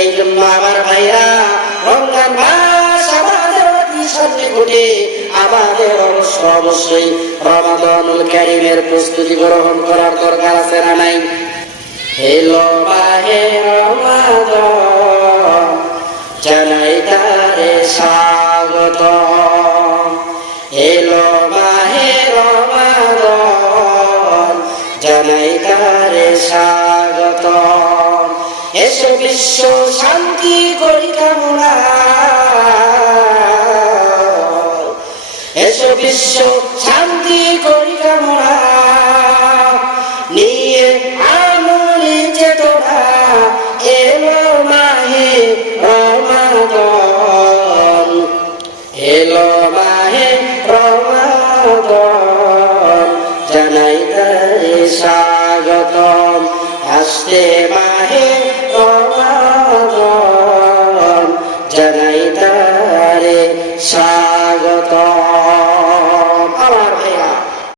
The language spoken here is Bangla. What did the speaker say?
এই জন্য আমার ভাইরা রমজান মাস আমাদের অতি সন্নিকটে, আমাদের অবশ্যই রমাদানুল কারীমের প্রস্তুতি গ্রহণ করার দরকার আছে না নাই? এলো মাহে রমাদান, জানাই তারে স্বাগত। এলো মাহে রমাদান, জানাই তারে স্বাগত। এসো বিশ্ব শান্তি করি কামনা, এসো বিশ্ব শান্তি করি কামনা, নিয়ে আমলি চেতনা। এলো মাহে রমাদান, এলো মাহে রমাদান, জানাই তারে স্বাগতম। আসতে মাহে রমাদান, জানাই